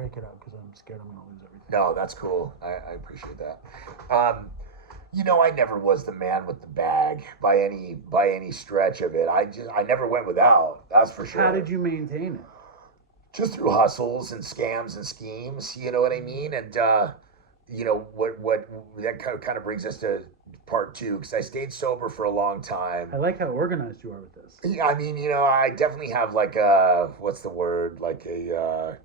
break it up because I'm scared I'm going to lose everything. No, that's cool. I appreciate that. I never was the man with the bag by any stretch of it. I never went without. That's for sure. How did you maintain it? Just through hustles and scams and schemes. You know what I mean? And what that kind of brings us to part two, because I stayed sober for a long time. I like how organized you are with this. Yeah, I mean, I definitely have like a, what's the word, like a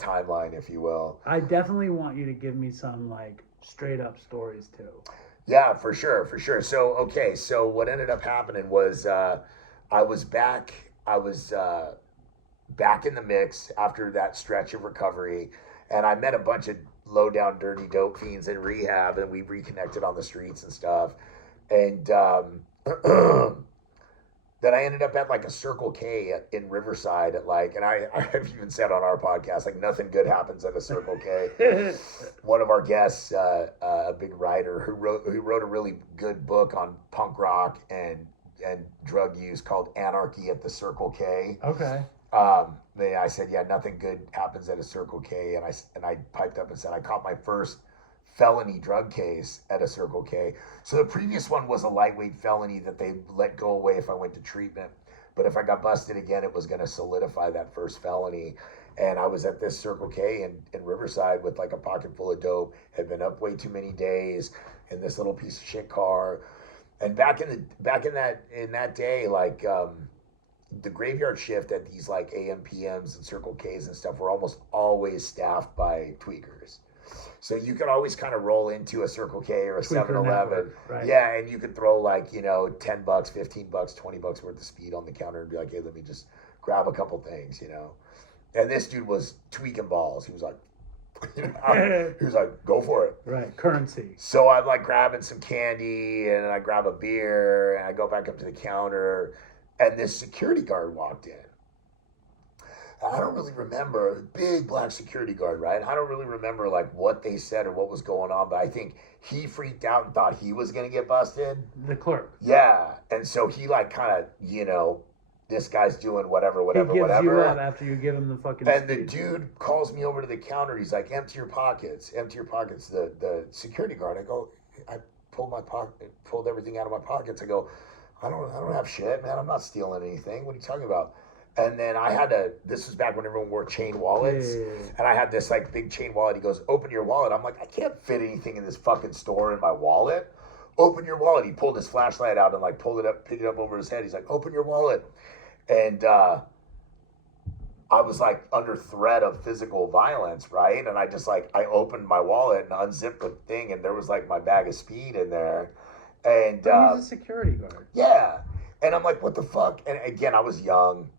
timeline, if you will. I definitely want you to give me some like straight up stories too. Yeah, for sure. So what ended up happening was I was back in the mix after that stretch of recovery, and I met a bunch of low down dirty dope fiends in rehab, and we reconnected on the streets and stuff. And then I ended up at like a Circle K in Riverside and I've even said on our podcast, like nothing good happens at a Circle K. One of our guests, a big writer who wrote a really good book on punk rock and drug use called Anarchy at the Circle K. Okay. I said, yeah, nothing good happens at a Circle K, and I piped up and said I caught my first felony drug case at a Circle K. So the previous one was a lightweight felony that they let go away if I went to treatment. But if I got busted again, it was going to solidify that first felony. And I was at this Circle K in Riverside with like a pocket full of dope, had been up way too many days in this little piece of shit car. And back in that day, like the graveyard shift at these like AM PMs and Circle Ks and stuff were almost always staffed by tweakers. So you could always kind of roll into a Circle K or a 7-Eleven. Right. Yeah, and you could throw like, $10, $15, $20 worth of speed on the counter and be like, hey, let me just grab a couple things, And this dude was tweaking balls. He was like, go for it. Right, currency. So I'm like grabbing some candy and I grab a beer and I go back up to the counter and this security guard walked in. I don't really remember, big black security guard, right? I don't really remember like what they said or what was going on, but I think he freaked out and thought he was going to get busted. The clerk. Yeah. And so he like kind of, this guy's doing whatever. He gives you up after you give him the fucking And speech. the dude calls me over to the counter. He's like, empty your pockets. The security guard. I pulled everything out of my pockets. I go, I don't have shit, man. I'm not stealing anything. What are you talking about? And then this was back when everyone wore chain wallets. Yeah. And I had this like big chain wallet. He goes, open your wallet. I'm like, I can't fit anything in this fucking store in my wallet. Open your wallet. He pulled his flashlight out and like pulled it up, picked it up over his head. He's like, open your wallet. And I was like under threat of physical violence, right? And I just like, I opened my wallet and unzipped the thing and there was like my bag of speed in there. And he's a security guard. Yeah. And I'm like, what the fuck? And again, I was young.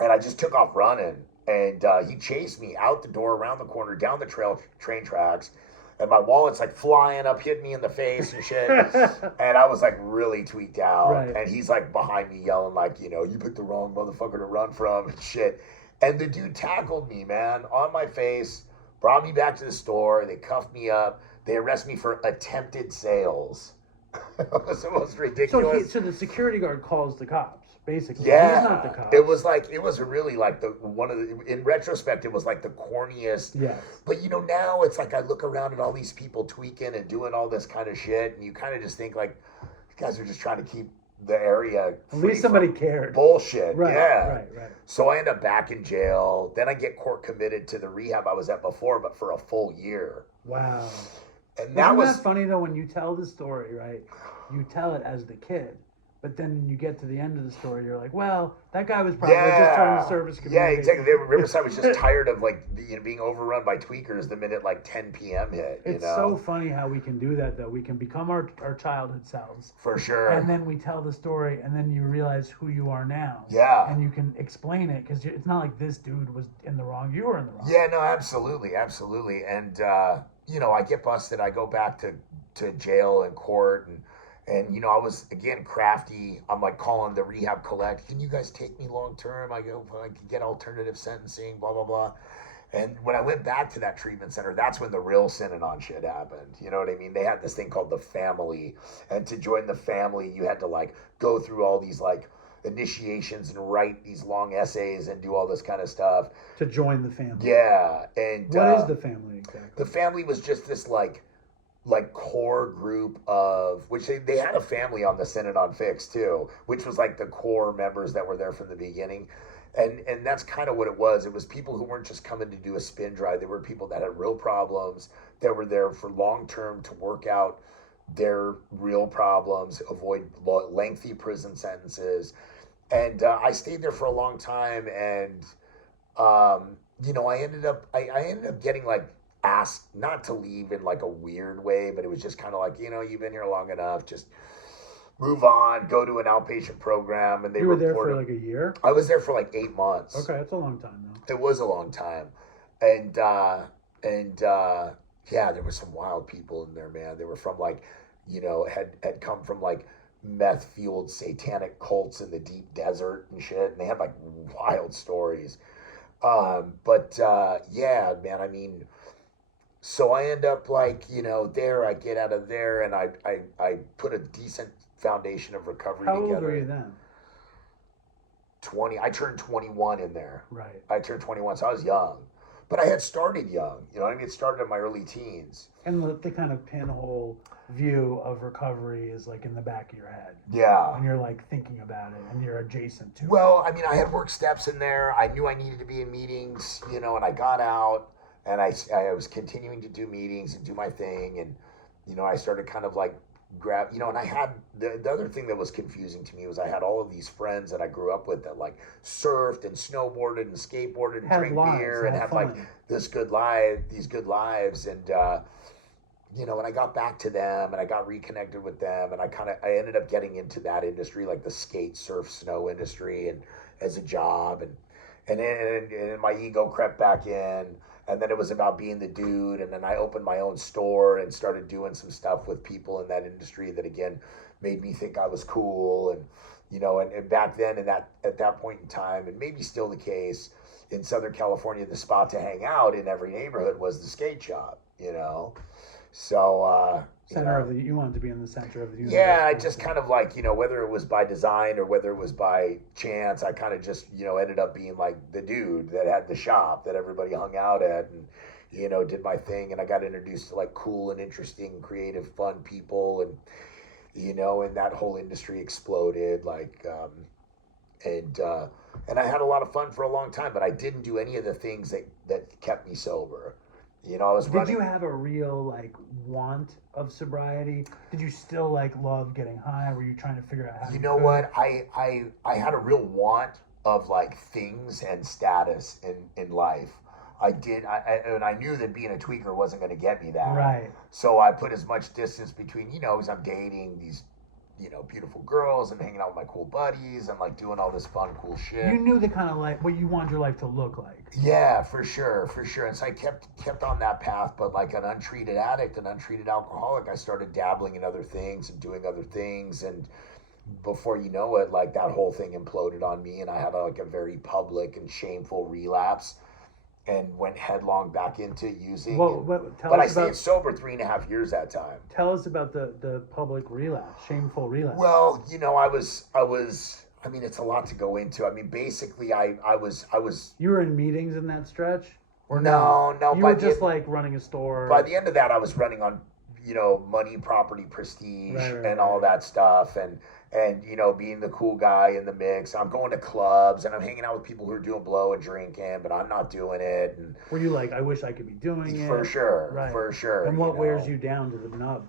And I just took off running, and he chased me out the door, around the corner, down the train tracks, and my wallet's like flying up, hitting me in the face and shit. And I was like really tweaked out. Right. And he's like behind me yelling like, you picked the wrong motherfucker to run from and shit. And the dude tackled me, man, on my face, brought me back to the store. They cuffed me up. They arrested me for attempted sales. It was the most ridiculous. So the security guard calls the cops. Basically, yeah, he's not the cops. It was really like in retrospect, it was like the corniest. Yes. But now it's like I look around at all these people tweaking and doing all this kind of shit, and you kind of just think like, these guys are just trying to keep the area. At least somebody cared. Bullshit. Right. Yeah. Right. So I end up back in jail. Then I get court committed to the rehab I was at before, but for a full year. Wow. And that Isn't that funny though? When you tell the story, right? You tell it as the kid. But then when you get to the end of the story, you're like, well, that guy was probably just trying to service community. Yeah, exactly. Riverside was just tired of like being overrun by tweakers the minute like 10 p.m. hit. It's so funny how we can do that, though. We can become our childhood selves. For sure. And then we tell the story, and then you realize who you are now. Yeah. And you can explain it, because it's not like this dude was in the wrong. You were in the wrong. Yeah, no, absolutely. And, I get busted. I go back to jail and court, and I was, again, crafty. I'm like calling the rehab collect. Can you guys take me long term? I go, I can get alternative sentencing, blah, blah, blah. And when I went back to that treatment center, that's when the real Synanon shit happened. You know what I mean? They had this thing called the family. And to join the family, you had to like go through all these like initiations and write these long essays and do all this kind of stuff. To join the family. Yeah. And what is the family exactly? The family was just this like core group of, which they had a family on the Synod on Fix too, which was like the core members that were there from the beginning. And that's kind of what it was. It was people who weren't just coming to do a spin drive. They were people that had real problems, that were there for long term to work out their real problems, avoid lengthy prison sentences. And I stayed there for a long time. And, you know, I ended up getting like asked not to leave in like a weird way, but it was just kind of like, you know, you've been here long enough, just move on, go to an outpatient program. And they were there for like a year? I was there for like 8 months. Okay, that's a long time though. It was a long time. And yeah, there were some wild people in there, man. They were from like, you know, had come from like meth-fueled satanic cults in the deep desert and shit. And they had like wild stories. Yeah, man, I mean, so I end up like, you know, there, I get out of there and I put a decent foundation of recovery together. How old were you then? 20. I turned 21 in there. Right. I turned 21, so I was young. But I had started young. You know what I mean? It started in my early teens. And the kind of pinhole view of recovery is like in the back of your head. Yeah. And you're like thinking about it and you're adjacent to it. Well, I mean, I had work steps in there. I knew I needed to be in meetings, you know, and I got out and I was continuing to do meetings and do my thing. And, you know, I started kind of like you know, and I had the other thing that was confusing to me was I had all of these friends that I grew up with that like surfed and snowboarded and skateboarded and drank beer and had like these good lives. And, you know, when I got back to them and I got reconnected with them and I ended up getting into that industry, like the skate, surf, snow industry and as a job and my ego crept back in. And then it was about being the dude. And then I opened my own store and started doing some stuff with people in that industry that, again, made me think I was cool. And, you know, and back then at that point in time, and maybe still the case, in Southern California, the spot to hang out in every neighborhood was the skate shop, you know. So, you wanted to be in the center of the universe. Yeah, I just kind of like, you know, whether it was by design or whether it was by chance, I kind of just, you know, ended up being like the dude that had the shop that everybody hung out at and, you know, did my thing. And I got introduced to like cool and interesting, creative, fun people. And, you know, and that whole industry exploded. Like, and I had a lot of fun for a long time, but I didn't do any of the things that kept me sober. You know, I was running. Did you have a real like want of sobriety? Did you still like love getting high? Were you trying to figure out how? You know what? I had a real want of like things and status in life. I did. And I knew that being a tweaker wasn't going to get me that. Right. So I put as much distance between, you know, as I'm dating these, you know, beautiful girls and hanging out with my cool buddies and like doing all this fun, cool shit. You knew the kind of like what you wanted your life to look like. Yeah, for sure. And so I kept on that path, but like an untreated addict, an untreated alcoholic, I started dabbling in other things and doing other things. And before you know it, like that whole thing imploded on me and I had like a very public and shameful relapse and went headlong back into using. But I stayed sober 3.5 years that time. Tell us about the public relapse, shameful relapse. Well, you know, I mean, it's a lot to go into. I mean, basically, I was. You were in meetings in that stretch? Or no? You were just like running a store? By the end of that, I was running on, you know, money, property, prestige, and all that stuff. And, you know, being the cool guy in the mix. I'm going to clubs and I'm hanging out with people who are doing blow and drinking, but I'm not doing it. And were you like, I wish I could be doing it? For sure. Right. For sure. And what wears you down to the nub?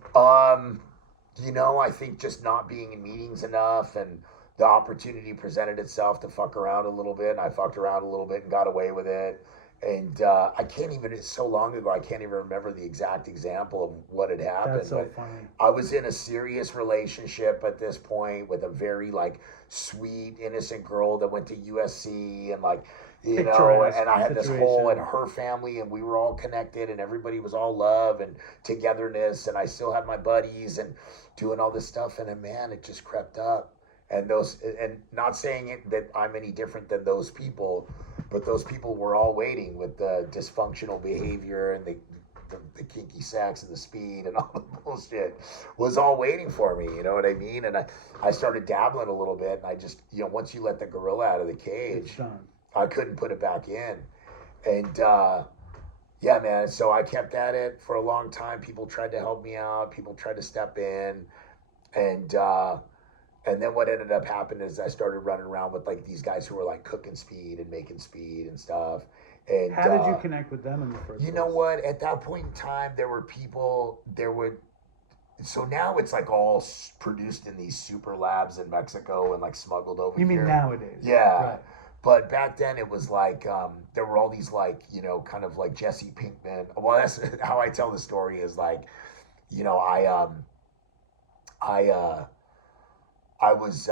You know, I think just not being in meetings enough and the opportunity presented itself to fuck around a little bit. And I fucked around a little bit and got away with it. And I can't even, it's so long ago, I can't even remember the exact example of what had happened. That's so funny. I was in a serious relationship at this point with a very like sweet, innocent girl that went to USC and like, you know, and I had this whole, and her family, and we were all connected and everybody was all love and togetherness. And I still had my buddies and doing all this stuff. And then, man, it just crept up. And not saying it that I'm any different than those people, but those people were all waiting with the dysfunctional behavior and the the kinky sex and the speed and all the bullshit was all waiting for me. You know what I mean? And I started dabbling a little bit, and I just, you know, once you let the gorilla out of the cage, I couldn't put it back in. And yeah, man. So I kept at it for a long time. People tried to help me out. People tried to step in, and then what ended up happening is I started running around with like these guys who were like cooking speed and making speed and stuff. And how did you connect with them in the first place? You know what? At that point in time, so now it's like all produced in these super labs in Mexico and like smuggled over here. You mean nowadays? Yeah. Right. But back then it was like, there were all these like, you know, kind of like Jesse Pinkman. Well, that's how I tell the story is like, you know, I was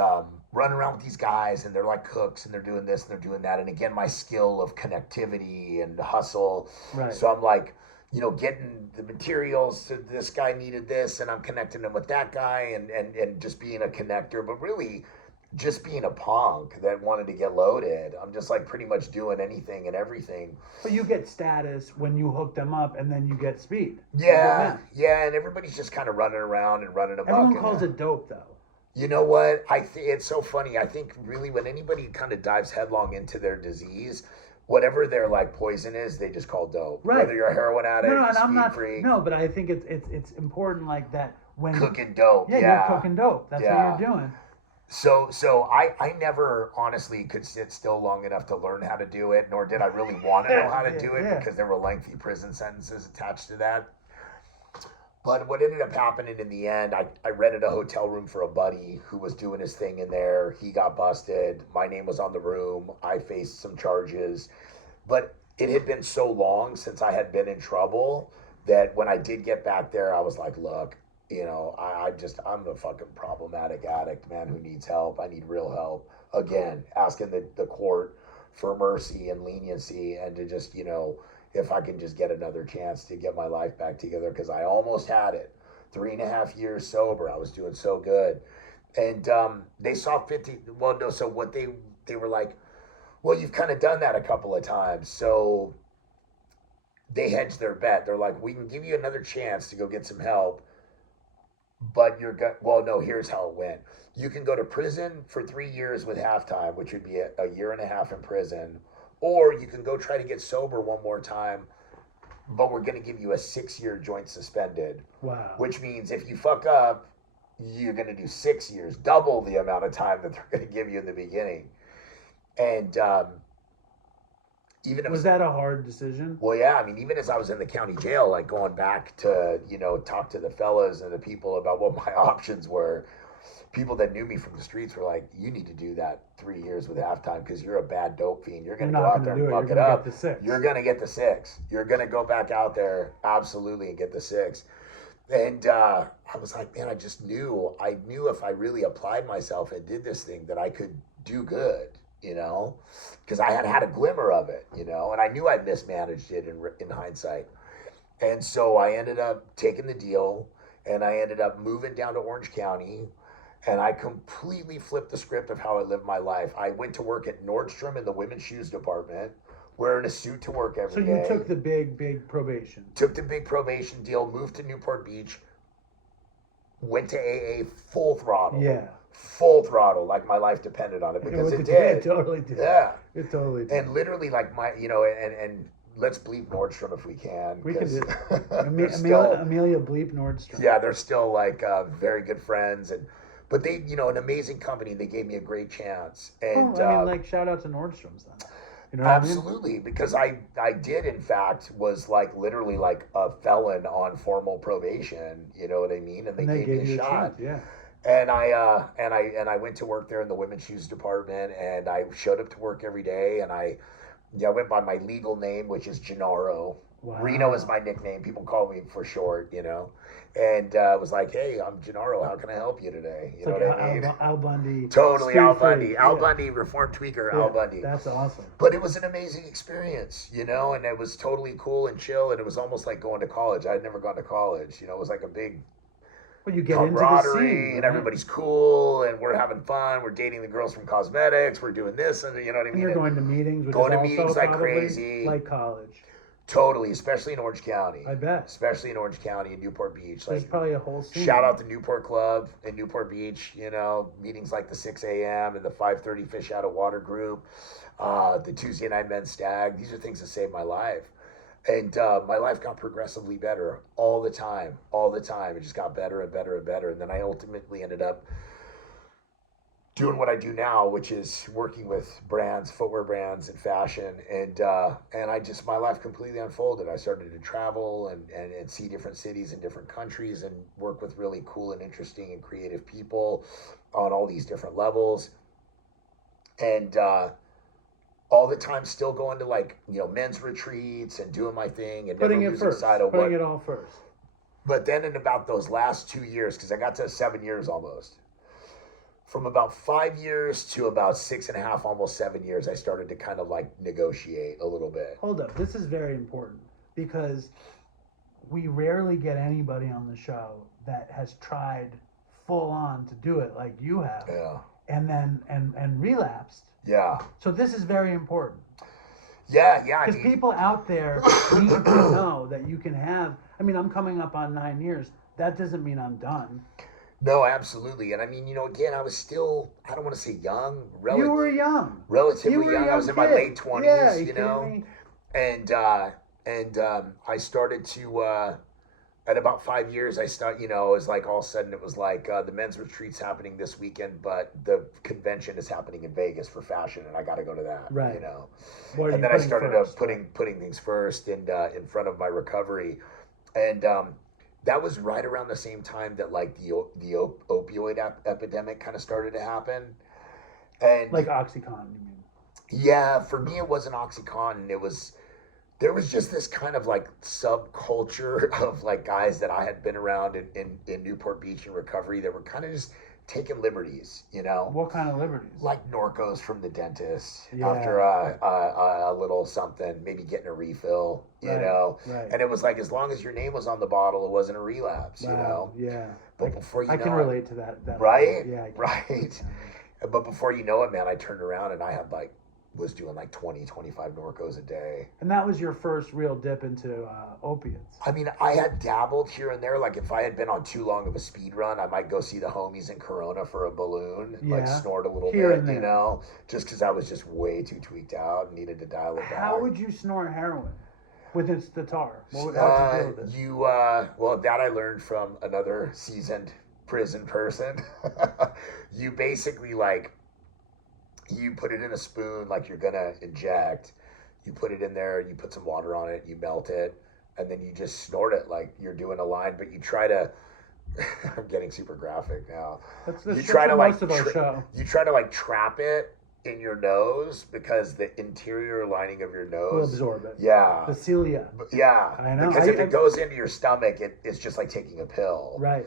running around with these guys, and they're like cooks, and they're doing this and they're doing that. And again, my skill of connectivity and hustle. Right. So I'm like, you know, getting the materials. So this guy needed this, and I'm connecting them with that guy, and just being a connector, but really just being a punk that wanted to get loaded. I'm just like pretty much doing anything and everything. But you get status when you hook them up, and then you get speed. Yeah, and everybody's just kind of running around and running amok. Everyone calls it dope, though. You know what? It's so funny. I think really when anybody kind of dives headlong into their disease, whatever their like poison is, they just call dope. Right. Whether you're a heroin addict, and I'm not freak. No, but I think it's important like that when cooking dope. Yeah, you're cooking dope. That's what you're doing. So I never honestly could sit still long enough to learn how to do it, nor did I really want to know how to do it because there were lengthy prison sentences attached to that. But what ended up happening in the end, I rented a hotel room for a buddy who was doing his thing in there. He got busted. My name was on the room. I faced some charges. But it had been so long since I had been in trouble that when I did get back there, I was like, look, you know, I'm a fucking problematic addict, man, who needs help. I need real help. Again, asking the court for mercy and leniency and to just, you know, if I can just get another chance to get my life back together, because I almost had it. 3.5 years sober. I was doing so good. And they saw 50. Well, no, so what they were like, well, you've kind of done that a couple of times. So they hedged their bet. They're like, we can give you another chance to go get some help. But well, no, here's how it went. You can go to prison for 3 years with halftime, which would be a year and a half in prison. Or you can go try to get sober one more time, but we're going to give you a 6-year joint suspended. Wow. Which means if you fuck up, you're going to do 6 years, double the amount of time that they're going to give you in the beginning. And was that a hard decision? Well, yeah. I mean, even as I was in the county jail, like going back to, you know, talk to the fellas and the people about what my options were. People that knew me from the streets were like, you need to do that 3 years with halftime because you're a bad dope fiend. You're going to go out there and fuck it up. You're going to get the 6. You're going to go back out there, absolutely, and get the 6. And I was like, man, I knew if I really applied myself and did this thing that I could do good, you know, because I had a glimmer of it, you know, and I knew I mismanaged it in hindsight. And so I ended up taking the deal, and I ended up moving down to Orange County. And I completely flipped the script of how I lived my life. I went to work at Nordstrom in the women's shoes department, wearing a suit to work every day. So you took the big probation. Took the big probation deal, moved to Newport Beach, went to AA full throttle. Yeah. Full throttle, like my life depended on it, because it did. It totally did. Yeah. It totally did. And literally, like you know, and let's bleep Nordstrom if we can. We can do it. Amelia bleep Nordstrom. Yeah, they're still like very good friends, but they, you know, an amazing company. They gave me a great chance. And I mean, like, shout out to Nordstrom's then. You know absolutely, what I mean? because I did, in fact, was like literally like a felon on formal probation. You know what I mean? And they gave me a shot. Yeah. And I went to work there in the women's shoes department, and I showed up to work every day, and I went by my legal name, which is Gennaro. Wow. Reno is my nickname. People call me for short, you know. And was like, hey, I'm Gennaro. How can I help you today? You know what I mean? Al Bundy. Totally Al Bundy. Free. Al Bundy, reformed tweaker, Al Bundy. That's awesome. But it was an amazing experience, you know, and it was totally cool and chill, and it was almost like going to college. I had never gone to college. You know, it was like a big you get camaraderie, into the scene, and everybody's cool, and we're having fun. We're dating the girls from cosmetics. We're doing this, and you know what I mean? And you're going to meetings, which going is to meetings like probably crazy, like college. Totally, especially in Orange County. I bet. Especially in Orange County and Newport Beach. There's probably a whole scene. Shout out the Newport Club in Newport Beach. Meetings like the 6 a.m. and the 5:30 Fish Out of Water group, the Tuesday night men's stag. These are things that saved my life. And my life got progressively better all the time. All the time. It just got better and better and better. And then I ultimately ended up doing what I do now, which is working with brands, footwear brands and fashion. And my life completely unfolded. I started to travel and see different cities in different countries and work with really cool and interesting and creative people on all these different levels. And all the time still going to men's retreats and doing my thing and putting never it losing first, sight of putting it all first. But then in about those last 2 years, because I got to 7 years almost, from about 5 years to about 6.5, almost 7 years, I started to kind of negotiate a little bit. Hold up. This is very important because we rarely get anybody on the show that has tried full on to do it like you have. Yeah. And then and relapsed. Yeah. So this is very important. Yeah. Because people out there need to know that you can have. I mean, I'm coming up on 9 years. That doesn't mean I'm done. No, absolutely. And I mean, again, I was still, I don't want to say young. You were young. Relatively young. I was in my late 20s, yeah, you know. Me? And I started to, at about 5 years, it was like all of a sudden it was the men's retreat's happening this weekend, but the convention is happening in Vegas for fashion, and I got to go to that, right? And then I started putting things first and in front of my recovery, and that was right around the same time that the opioid epidemic kind of started to happen, and like OxyContin, you mean? Yeah, for me it wasn't OxyContin. There was just this kind of subculture of guys that I had been around in Newport Beach in recovery that were kind of just taking liberties, What kind of liberties? Like Norcos from the dentist after a little something, maybe getting a refill, Right. And it was as long as your name was on the bottle, it wasn't a relapse, Wow. Yeah. But before you I know can it, relate to that. Right? Yeah. Right. But before you know it, man, I turned around and I had was doing 20, 25 Norcos a day. And that was your first real dip into opiates. I mean, I had dabbled here and there. If I had been on too long of a speed run, I might go see the homies in Corona for a balloon, snort a little here bit, just because I was just way too tweaked out and needed to dial it back. How would you snort heroin with the tar? How would you deal with it? Well, that I learned from another seasoned prison person. You basically you put it in a spoon you're gonna inject. You put it in there, you put some water on it, you melt it, and then you just snort it like you're doing a line, but you try to I'm getting super graphic now. You try to most of our show. You try to trap it in your nose because the interior lining of your nose will absorb it. Yeah. The cilia. Yeah. I know. Because if it goes into your stomach, it's just like taking a pill. Right.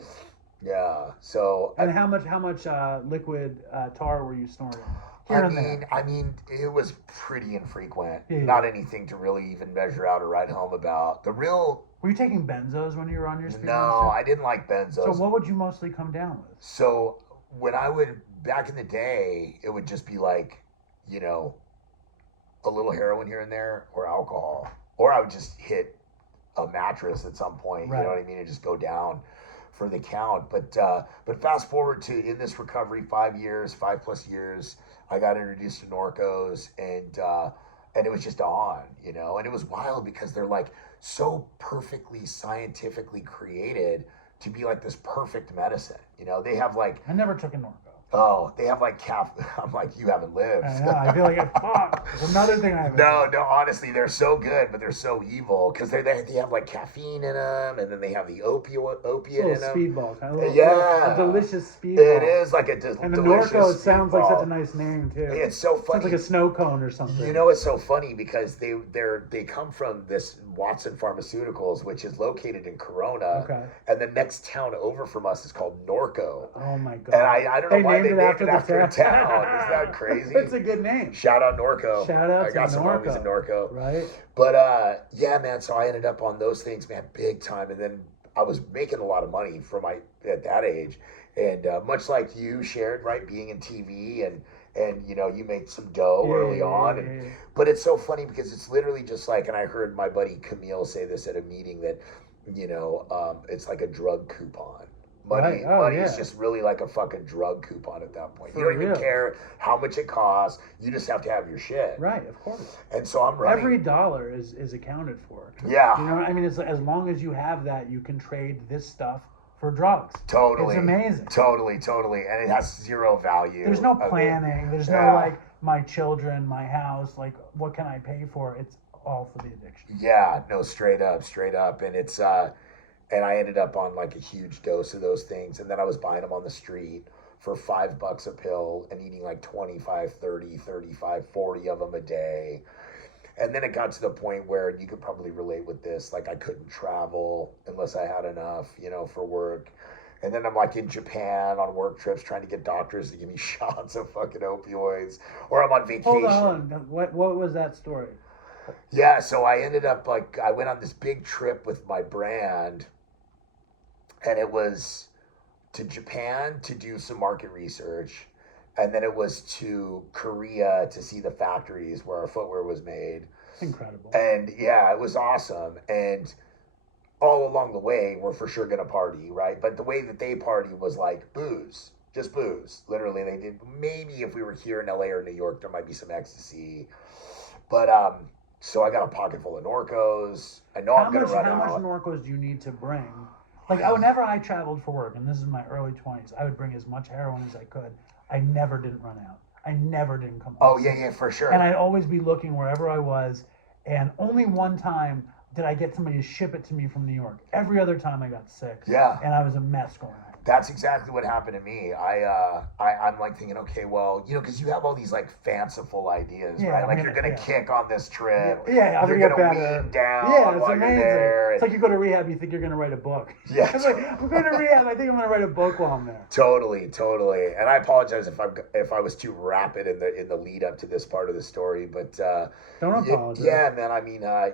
Yeah. So. And how much liquid tar were you snorting? I mean, it was pretty infrequent. Yeah. Not anything to really even measure out or write home about. Were you taking benzos when you were on your speed? No, I didn't like benzos. So what would you mostly come down with? So when I would, back in the day, it would just be a little heroin here and there or alcohol. Or I would just hit a mattress at some point, right. You know what I mean? And just go down for the count. But fast forward to in this recovery, 5 plus years, I got introduced to Norcos and it was just on, and it was wild because they're so perfectly scientifically created to be this perfect medicine. They have I never took a Norco. Oh, they have I'm you haven't lived. I know. I feel fuck. It's another thing I haven't. No, honestly, they're so good, but they're so evil because they have caffeine in them, and then they have the opiate in them. Speedball, yeah, a delicious speedball. It is a and the Norco sounds like such a nice name too. It's so funny. Sounds like a snow cone or something. It's so funny because they come from this Watson Pharmaceuticals, which is located in Corona, okay. And the next town over from us is called Norco. Oh my god! And I don't know why they named it after a town. Is that crazy? It's a good name. Shout out Norco. I got some homies in Norco. Right. But yeah, man. So I ended up on those things, man, big time. And then I was making a lot of money at that age, and much like you shared, right, being in TV and you make some dough early on. And, but it's so funny because it's literally just like, and I heard my buddy Camille say this at a meeting that, it's like a drug coupon. Money is just really like a fucking drug coupon at that point. You don't even care how much it costs. You just have to have your shit. Right, of course. And so I'm running. Every dollar is accounted for. Yeah. I mean, it's as long as you have that, you can trade this stuff for drugs. Totally. It's amazing. Totally. And it has zero value. There's no planning. There's no like my children, my house, like what can I pay for? It's all for the addiction. Yeah, no, straight up. And it's and I ended up on like a huge dose of those things. And then I was buying them on the street for $5 a pill and eating like 25, 30, 35, 40 of them a day. And then it got to the point where you could probably relate with this. Like I couldn't travel unless I had enough, for work. And then I'm like in Japan on work trips trying to get doctors to give me shots of fucking opioids. Or I'm on vacation. Hold on. What was that story? Yeah, so I ended up I went on this big trip with my brand. And it was to Japan to do some market research. And then it was to Korea to see the factories where our footwear was made. Incredible. And yeah, it was awesome. And all along the way, we're for sure going to party, right? But the way that they party was like booze, just booze. Literally, they did. Maybe if we were here in LA or New York, there might be some ecstasy. But so I got a pocket full of Norcos. I know I'm going to run out. How much Norcos do you need to bring? Like, whenever I traveled for work, and this is my early 20s, I would bring as much heroin as I could. I never didn't run out. I never didn't come home. Oh, yeah, for sure. And I'd always be looking wherever I was. And only one time did I get somebody to ship it to me from New York. Every other time I got sick. Yeah. And I was a mess going home. That's exactly what happened to me. I'm like thinking, okay, well, because you have all these like fanciful ideas, right? Like you're gonna kick on this trip. Yeah, you're gonna weed down it's while amazing. you're there. It's like you go to rehab, you think you're gonna write a book. Yeah. I'm like, I'm going to rehab. I think I'm gonna write a book while I'm there. Totally. And I apologize if I was too rapid in the lead up to this part of the story, but don't apologize. Yeah, man. I mean, I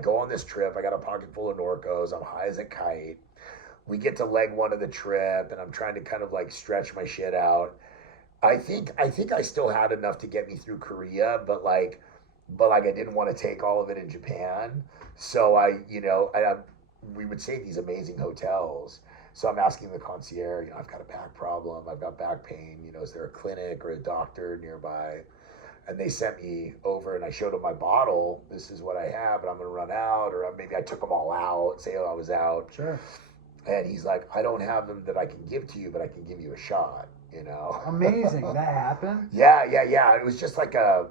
go on this trip. I got a pocket full of Norcos. I'm high as a kite. We get to leg one of the trip, and I'm trying to kind of like stretch my shit out. I think I still had enough to get me through Korea, but I didn't want to take all of it in Japan. So we would stay at these amazing hotels. So I'm asking the concierge, I've got a back problem, I've got back pain. Is there a clinic or a doctor nearby? And they sent me over, and I showed them my bottle. This is what I have, and I'm gonna run out, or maybe I took them all out. Say I was out. Sure. And he's like, I don't have them that I can give to you, but I can give you a shot, Amazing. That happened? Yeah. It was just like a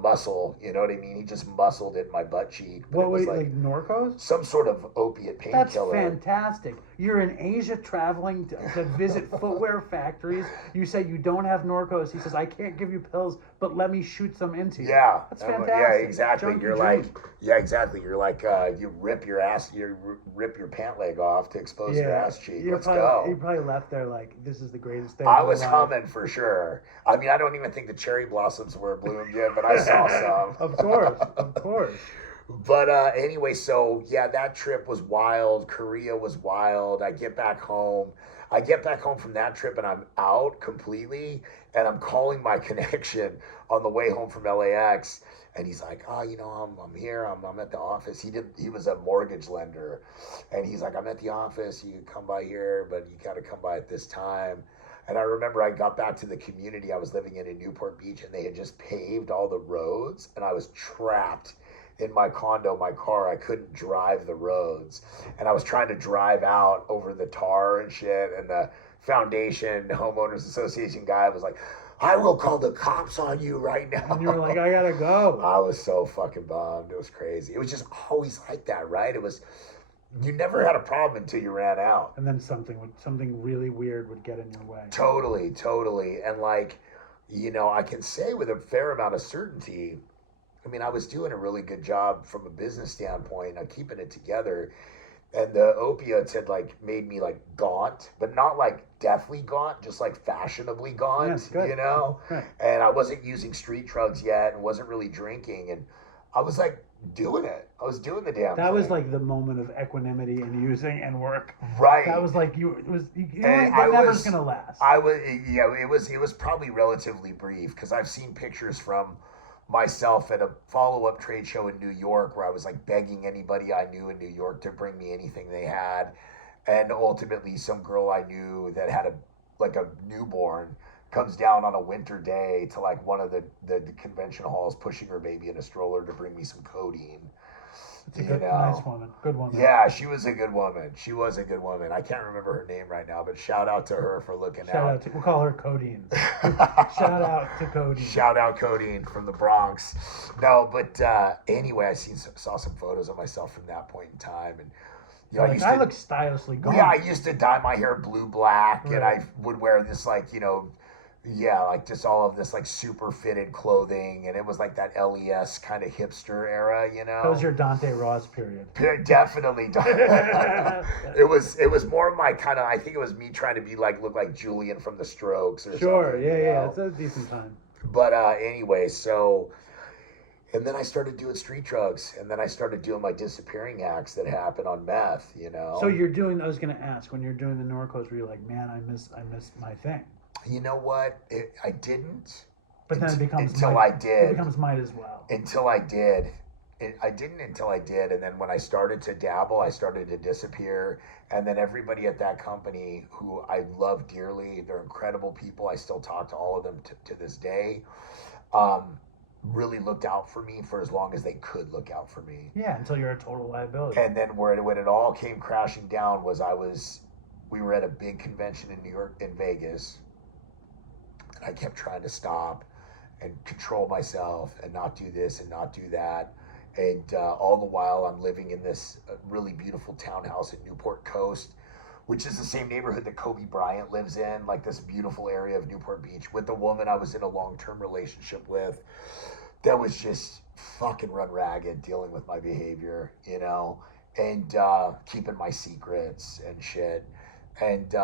muscle, you know what I mean? He just muscled in my butt cheek. What was like Norcos? Some sort of opiate painkiller. That's fantastic. You're in Asia traveling to visit footwear factories. You say you don't have Norcos. He says, I can't give you pills, but let me shoot some into you. Yeah. That's fantastic. Yeah, exactly. Junkie You're dream. Exactly. You're like, you rip your pant leg off to expose your ass cheek. Let's go. You probably left there like, this is the greatest thing. I was humming for sure. I mean, I don't even think the cherry blossoms were bloomed yet, but I saw some. Of course. But anyway, so yeah, that trip was wild. Korea was wild. I get back home from that trip, and I'm out completely. And I'm calling my connection on the way home from LAX, and he's like, I'm here. I'm at the office. He was a mortgage lender, and he's like, I'm at the office. You can come by here, but you got to come by at this time. And I remember I got back to the community I was living in Newport Beach, and they had just paved all the roads, and I was trapped in my condo, my car. I couldn't drive the roads, and I was trying to drive out over the tar and shit, and the foundation homeowners association guy was like, I will call the cops on you right now. And you were like, I gotta go. I was so fucking bummed. It was crazy. It was just always like that, right? It was, you never had a problem until you ran out. And then something really weird would get in your way. Totally. And I can say with a fair amount of certainty, I mean, I was doing a really good job from a business standpoint of keeping it together. And the opiates had made me gaunt, but not deathly gaunt, just fashionably gaunt, Right. And I wasn't using street drugs yet and wasn't really drinking. And I was doing it. I was doing the damn thing. That was like the moment of equanimity and using and work. Right. That was like that I never's gonna last. It was probably relatively brief because I've seen pictures from myself at a follow-up trade show in New York where I was like begging anybody I knew in New York to bring me anything they had, and ultimately some girl I knew that had a newborn comes down on a winter day to like one of the convention halls pushing her baby in a stroller to bring me some codeine. It's a nice woman. Good woman. Yeah, she was a good woman. I can't remember her name right now, but shout out to her for looking out. We'll call her Codeine. Shout out to Codeine. Shout out Codeine from the Bronx. No, but anyway, I saw some photos of myself from that point in time, and you know, I look stylishly gone. Yeah, I used to dye my hair blue-black, right. And I would wear this like just all of this like super fitted clothing, and it was like that LES kind of hipster era, you know. That was your Dante Ross period. Definitely. It was more of my kind of, I think it was me trying to look like Julian from The Strokes or sure, something. Yeah, it's a decent time. But anyway, and then I started doing street drugs, and then I started doing my disappearing acts that happen on meth, you know. So I was going to ask, when you're doing the Norcos, were you like, man, I miss my thing? You know what? I didn't. But then it becomes until I did. It becomes might as well. Until I did. I didn't until I did, and then when I started to dabble, I started to disappear, and then everybody at that company, who I love dearly, they're incredible people. I still talk to all of them to this day. Really looked out for me for as long as they could look out for me. Yeah, until you're a total liability. And then when it all came crashing down was we were at a big convention in New York, in Vegas. I kept trying to stop and control myself and not do this and not do that. And all the while I'm living in this really beautiful townhouse in Newport Coast, which is the same neighborhood that Kobe Bryant lives in, like this beautiful area of Newport Beach, with the woman I was in a long-term relationship with that was just fucking run ragged dealing with my behavior, you know, and keeping my secrets and shit. And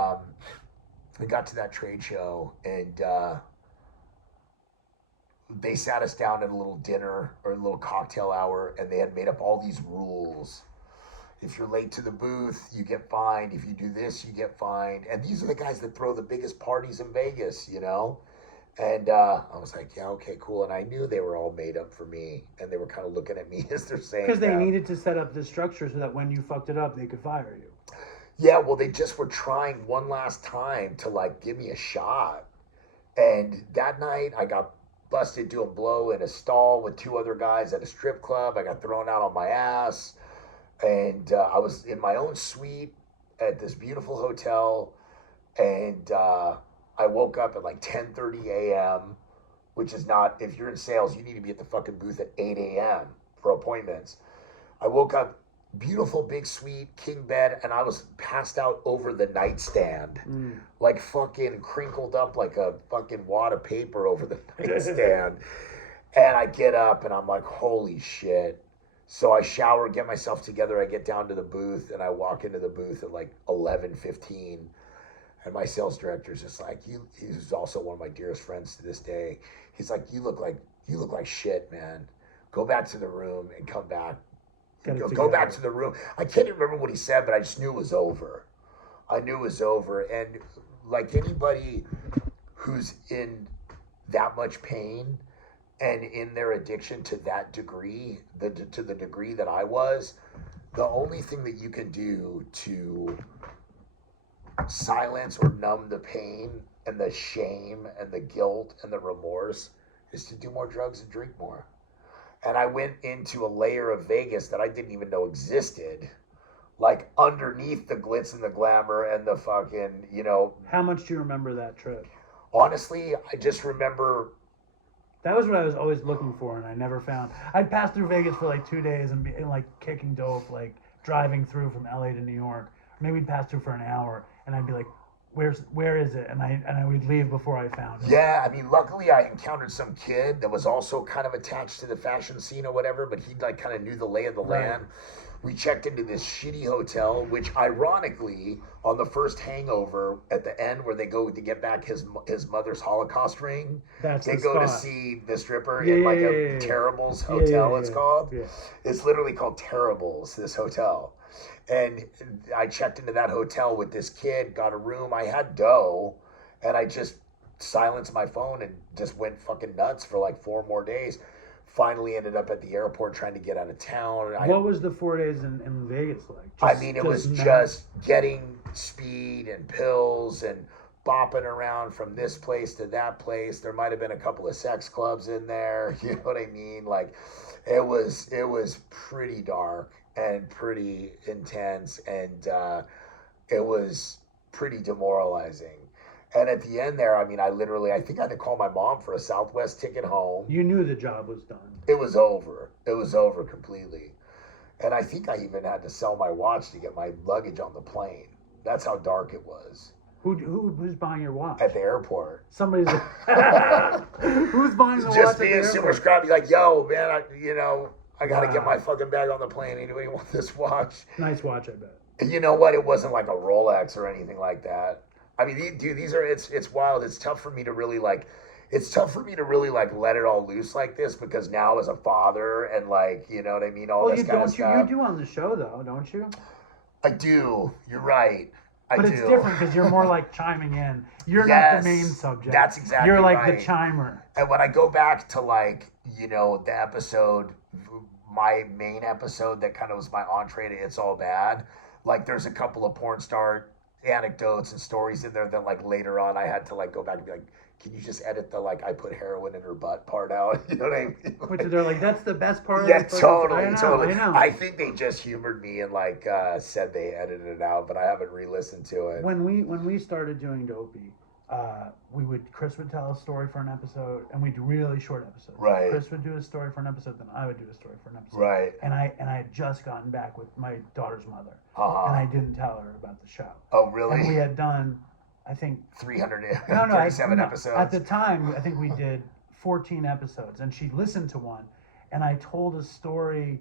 we got to that trade show, and they sat us down at a little dinner or a little cocktail hour, and they had made up all these rules. If you're late to the booth, you get fined. If you do this, you get fined. And these are the guys that throw the biggest parties in Vegas, you know? And I was like, yeah, okay, cool. And I knew they were all made up for me, and they were kind of looking at me as they're saying because they needed to set up the structure so that when you fucked it up, they could fire you. Yeah, well, they just were trying one last time to, like, give me a shot. And that night, I got busted doing blow in a stall with two other guys at a strip club. I got thrown out on my ass. And I was in my own suite at this beautiful hotel. And I woke up at, like, 10:30 a.m., which is not, if you're in sales, you need to be at the fucking booth at 8 a.m. for appointments. I woke up, beautiful big suite, king bed, and I was passed out over the nightstand, like fucking crinkled up like a fucking wad of paper over the nightstand. And I get up and I'm like, holy shit. So I shower, get myself together, I get down to the booth, and I walk into the booth at like 11:15. And my sales director's just like, he's also one of my dearest friends to this day. He's like, you look like shit, man. Go back to the room and come back. Go back to the room. I can't even remember what he said, but I just knew it was over. I knew it was over. And like anybody who's in that much pain and in their addiction to that degree, to the degree that I was, the only thing that you can do to silence or numb the pain and the shame and the guilt and the remorse is to do more drugs and drink more. And I went into a layer of Vegas that I didn't even know existed, like underneath the glitz and the glamour and the fucking, you know. How much do you remember that trip? Honestly, I just remember. That was what I was always looking for, and I never found. I'd pass through Vegas for like 2 days and be like kicking dope, like driving through from LA to New York. Maybe we'd pass through for an hour, and I'd be like, where is it? And I would leave before I found it. Yeah, I mean, luckily I encountered some kid that was also kind of attached to the fashion scene or whatever, but he like kind of knew the lay of the land. We checked into this shitty hotel, which ironically, on the first hangover, at the end where they go to get back his mother's Holocaust ring, That's they the go to spot. see the stripper Yeah, in like yeah, a yeah, yeah. Terribles Yeah, hotel, yeah, it's yeah. called. Yeah. It's literally called Terribles, this hotel. And I checked into that hotel with this kid, got a room. I had dough, and I just silenced my phone and just went fucking nuts for like 4 more days. Finally ended up at the airport trying to get out of town. What was the 4 days in Vegas like? I mean, it was mad? just getting speed and pills and bopping around from this place to that place. There might have been a couple of sex clubs in there. You know what I mean? Like, it was pretty dark and pretty intense, and it was pretty demoralizing. And at the end there, I mean, I think I had to call my mom for a Southwest ticket home. You knew the job was done. It was over. It was over completely. And I think I even had to sell my watch to get my luggage on the plane. That's how dark it was. Who's buying your watch? At the airport. Somebody's. Who's buying the watch? Just at the being super airport? scrappy, like, yo, man, I got to get Wow. my fucking bag on the plane. Anybody want this watch? Nice watch, I bet. And you know what? It wasn't like a Rolex or anything like that. I mean, dude, it's wild. It's tough for me to really like let it all loose like this, because now as a father and like, you know what I mean, all Well, this you kind don't of you stuff. do on the show though, don't you? I do. You're right. I But do. it's different because you're more like chiming in. You're not Yes, the main subject. that's exactly You're like right. the chimer. And when I go back to like, the episode, my main episode that kind of was my entree to It's All Bad, like there's a couple of porn star anecdotes and stories in there that like later on I had to like go back and be like, can you just edit the like I put heroin in her butt part out? You know what I mean? Which they're like, that's the best part. Yeah, of the fucking- totally, I totally. know. I think they just humored me and like said they edited it out, but I haven't re-listened to it. When we started doing Dopey, Chris would tell a story for an episode, and we'd do really short episodes. Right. Chris would do a story for an episode, then I would do a story for an episode. Right. And I had just gotten back with my daughter's mother, Uh-huh. and I didn't tell her about the show. Oh, really? And we had done, I think, 337 episodes. At the time, I think we did 14 episodes, and she listened to one, and I told a story.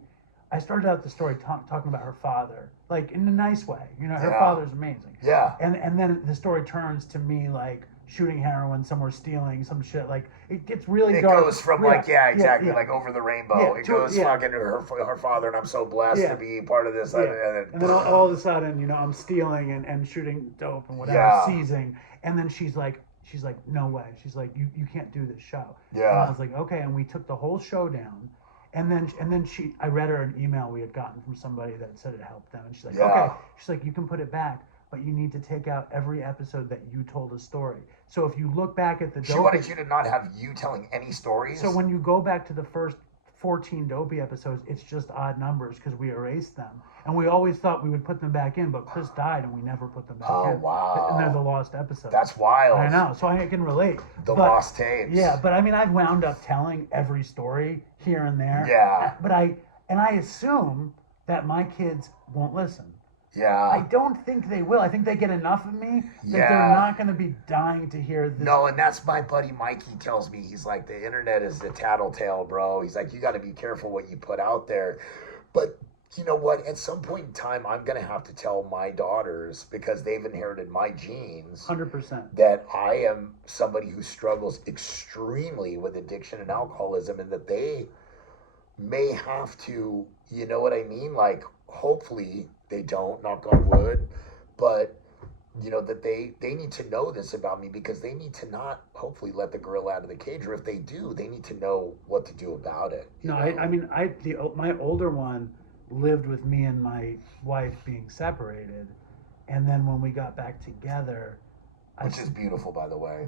I started out the story talking about her father, like in a nice way. Her Yeah. father's amazing. Yeah. And then the story turns to me like shooting heroin somewhere, stealing some shit. Like it gets really It dark. goes from exactly, yeah. like over the rainbow. Yeah, it to- goes yeah. fucking to her father, and I'm so blessed Yeah. to be part of this. Yeah. And then all of a sudden, I'm stealing and shooting dope and whatever, Yeah. seizing. And then she's like, no way. She's like, you can't do this show. Yeah. And I was like, okay. And we took the whole show down. And then I read her an email we had gotten from somebody that said it helped them. And she's like, Yeah. okay. She's like, you can put it back, but you need to take out every episode that you told a story. So if you look back at the She Dopey, wanted you to not have you telling any stories. so when you go back to the first 14 Dopey episodes, it's just odd numbers because we erased them. And we always thought we would put them back in, but Chris died and we never put them back in. Oh, wow. And they're the lost episodes. That's wild. I know, so I can relate. The But- lost tapes. Yeah, but I mean, I've wound up telling every story here and there. Yeah. But I assume that my kids won't listen. I Yeah. don't think they will. I think they get enough of me that Yeah. they're not going to be dying to hear this. No, and that's my buddy Mikey tells me. He's like, the internet is the tattletale, bro. He's like, you got to be careful what you put out there. But you know what? At some point in time, I'm going to have to tell my daughters, because they've inherited my genes, 100%. that I am somebody who struggles extremely with addiction and alcoholism, and that they may have to, you know what I mean? Like, hopefully they don't, knock on wood, but that they need to know this about me, because they need to not hopefully let the gorilla out of the cage, or if they do, they need to know what to do about it. No, I mean, my older one lived with me and my wife being separated, and then when we got back together, Which is beautiful, by the way.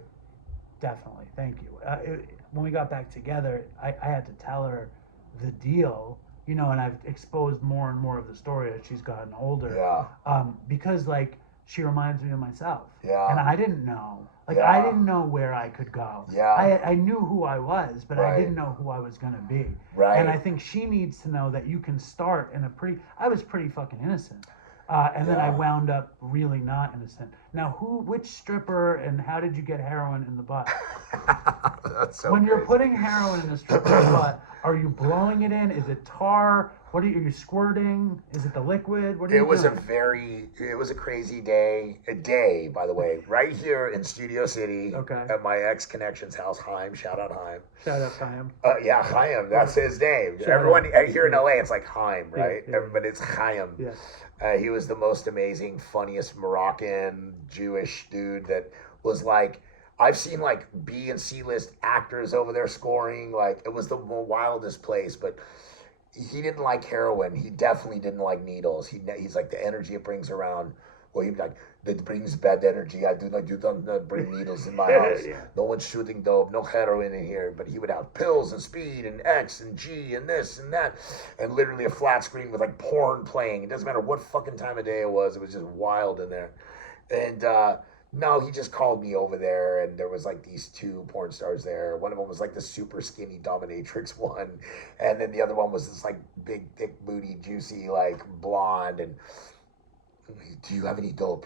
definitely, thank you. When we got back together, I had to tell her the deal, and I've exposed more and more of the story as she's gotten older. Yeah. Because like she reminds me of myself. Yeah. And I didn't know. Like Yeah. I didn't know where I could go. Yeah. I knew who I was, but I Right. didn't know who I was gonna be. Right. And I think she needs to know that you can start in I was pretty fucking innocent. And then I Yeah. wound up really not innocent. Now, which stripper and how did you get heroin in the butt? That's so When you're crazy. putting heroin in a stripper's butt, Are you blowing it in? Is it tar? What are you squirting? Is it the liquid? What are you It was doing? it was a crazy day. A day, by the way, right here in Studio City Okay. at my ex connection's house, Chaim. Shout out Chaim. Shout out Chaim. Yeah, Chaim. That's his name. Shout Everyone out. here in LA, it's like Chaim, right? Yeah. But it's Chaim. Yeah. He was the most amazing, funniest Moroccan Jewish dude that was like. I've seen like B and C list actors over there scoring. Like it was the wildest place, but he didn't like heroin. He definitely didn't like needles. He's like the energy it brings around. Well, he'd be like, that brings bad energy. I do not bring needles in my house. Yeah. No one's shooting dope. No heroin in here. But he would have pills and speed and X and G and this and that, and literally a flat screen with like porn playing. It doesn't matter what fucking time of day it was. It was just wild in there. And no, he just called me over there, and there was like these two porn stars there. One of them was like the super skinny dominatrix one, and then the other one was this like big, thick booty, juicy, like blonde. And do you have any dope?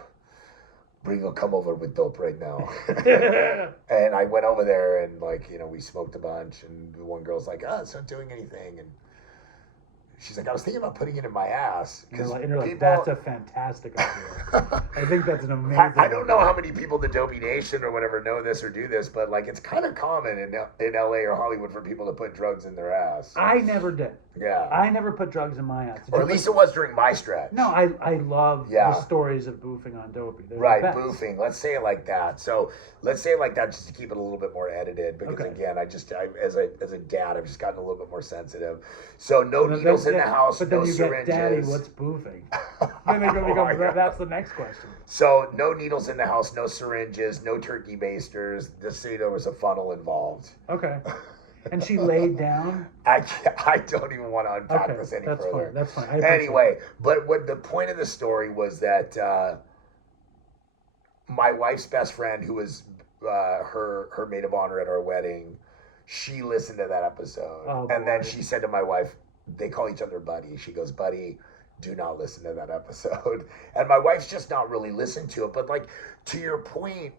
Come over with dope right now. And I went over there, and like we smoked a bunch, and the one girl's like, "Oh, it's not doing anything," and she's like, I was thinking about putting it in my ass. And you're like, that's a fantastic idea. I think that's an amazing I don't know how many people in the Dopey Nation or whatever know this or do this, but like it's kind of common in LA or Hollywood for people to put drugs in their ass. I never did. Yeah. I never put drugs in my ass. Or at least it was during my stretch. No, I love the stories of boofing on Dopey. They're right, boofing. Let's say it like that. So let's say it like that just to keep it a little bit more edited. Because again, I as a dad, I've just gotten a little bit more sensitive. So no needles in the house, but then no you syringes. get, Daddy, what's boofing? Then they go become, that's the next question. So no needles in the house, no syringes, no turkey basters. Just say there was a funnel involved. Okay. And she laid down. I don't even want to unpack this any further. Fine. That's fine. Anyway, but what the point of the story was that my wife's best friend, who was her maid of honor at our wedding, she listened to that episode, and then she said to my wife, they call each other buddy. She goes, buddy, do not listen to that episode. And my wife's just not really listened to it. But like to your point,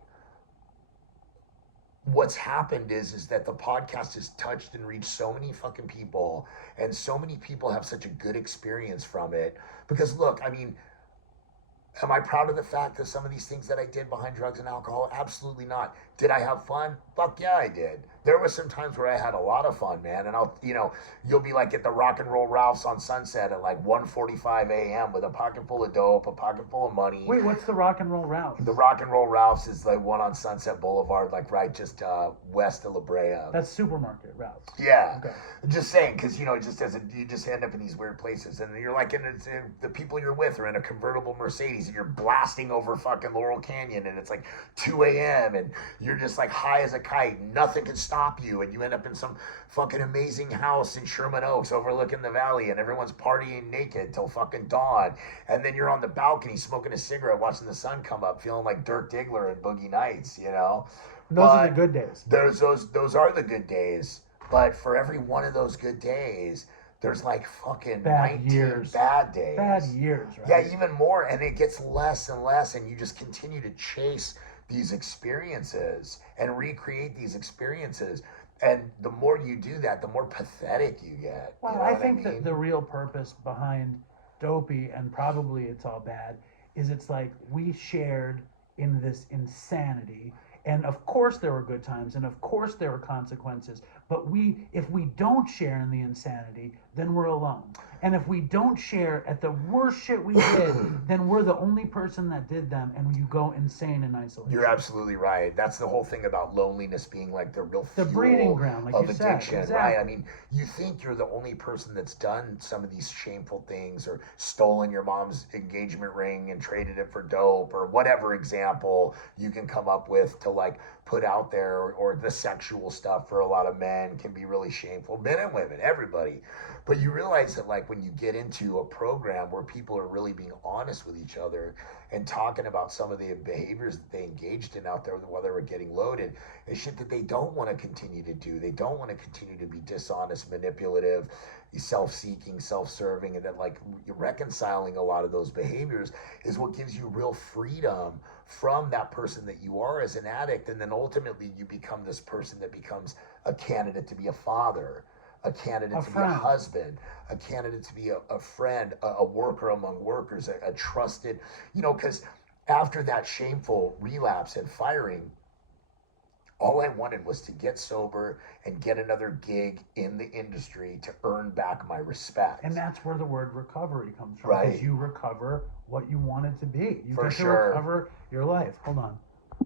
what's happened is that the podcast has touched and reached so many fucking people, and so many people have such a good experience from it. Because look, I mean, am I proud of the fact that some of these things that I did behind drugs and alcohol? Absolutely not. Did I have fun? Fuck yeah, I did. There were some times where I had a lot of fun, man. And you'll be like at the Rock and Roll Ralph's on Sunset at like 1:45 a.m. with a pocket full of dope, a pocket full of money. Wait, what's the Rock and Roll Ralph's? The Rock and Roll Ralph's is the one on Sunset Boulevard, like right just west of La Brea. That's supermarket Ralph's. Yeah. Okay. Just saying, because you just end up in these weird places, and you're like the people you're with are in a convertible Mercedes, and you're blasting over fucking Laurel Canyon, and it's like 2 a.m. and you're just like high as a kite. Nothing can stop you, and you end up in some fucking amazing house in Sherman Oaks overlooking the valley, and everyone's partying naked till fucking dawn. And then you're on the balcony smoking a cigarette, watching the sun come up, feeling like Dirk Diggler in Boogie Nights, Those are the good days. Those are the good days. But for every one of those good days, there's like fucking 19 bad days. Bad years, right? Yeah, even more. And it gets less and less, and you just continue to chase these experiences and recreate these experiences. And the more you do that, the more pathetic you get. Well, I think that the real purpose behind Dopey, and probably it's all bad, is it's like we shared in this insanity. And of course there were good times, and of course there were consequences. But if we don't share in the insanity, then we're alone. And if we don't share at the worst shit we did, then we're the only person that did them, and you go insane in isolation. You're absolutely right. That's the whole thing about loneliness being like the real fuel breeding ground, like of you addiction, said. Exactly. right? I mean, you think you're the only person that's done some of these shameful things, or stolen your mom's engagement ring and traded it for dope, or whatever example you can come up with to like put out there, or the sexual stuff for a lot of men can be really shameful, men and women, everybody. But you realize that like when you get into a program where people are really being honest with each other and talking about some of the behaviors that they engaged in out there while they were getting loaded, and shit that they don't want to continue to do. They don't want to continue to be dishonest, manipulative, self-seeking, self-serving, and that like reconciling a lot of those behaviors is what gives you real freedom from that person that you are as an addict. And then ultimately you become this person that becomes a candidate to be a father, a candidate to be a friend. husband, a candidate to be a friend, a worker among workers, a trusted, because after that shameful relapse and firing, all I wanted was to get sober and get another gig in the industry to earn back my respect. And that's where the word recovery comes from. Right. Because you recover what you want it to be. You For get sure. to recover your life. Hold on.